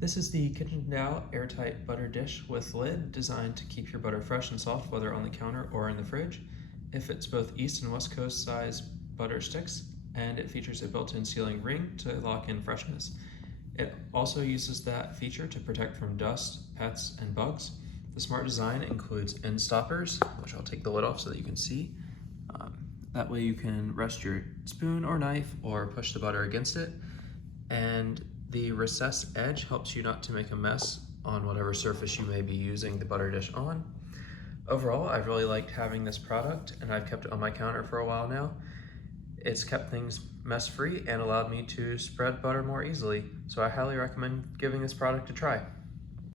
This is the KITCHENDAO Airtight butter dish with lid, designed to keep your butter fresh and soft whether on the counter or in the fridge. It fits both East and West Coast size butter sticks, and it features a built-in sealing ring to lock in freshness. It also uses that feature to protect from dust, pets, and bugs. The smart design includes end stoppers, which I'll take the lid off so that you can see. That way you can rest your spoon or knife or push the butter against it. And the recessed edge helps you not to make a mess on whatever surface you may be using the butter dish on. Overall, I've really liked having this product, and I've kept it on my counter for a while now. It's kept things mess-free and allowed me to spread butter more easily, so I highly recommend giving this product a try.